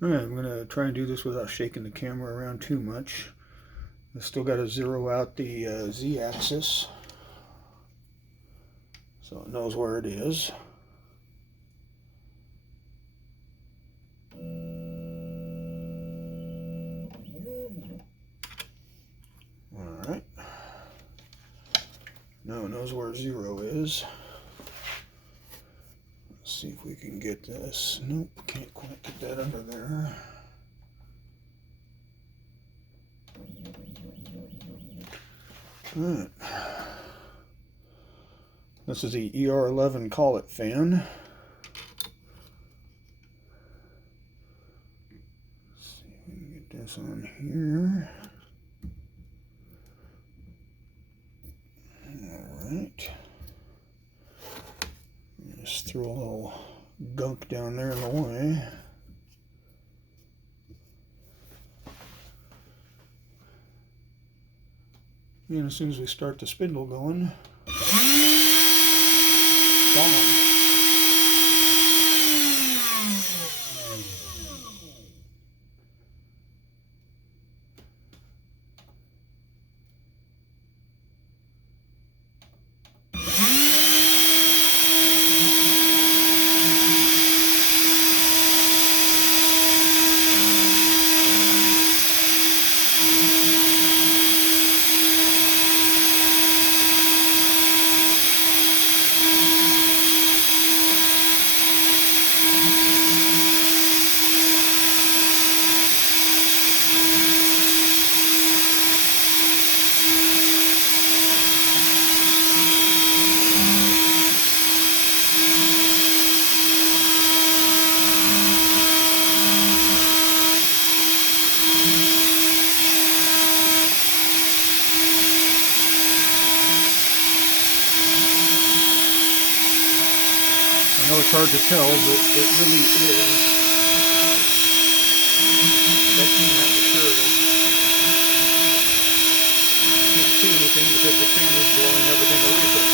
Alright, I'm going to try and do this without shaking the camera around too much. I still got to zero out the Z-axis so it knows where it is. Alright. Now it knows where 0 is. Let's see if we can get this. Nope, can't quite get that under there. Alright. This is the ER11 Collet fan. Let's see if we can get this on here. Alright. Just throw a little gunk down there in the way. And as soon as we start the spindle going, gone. I know it's hard to tell, but it really is etching that material. You can't see anything because the fan is blowing everything away from it.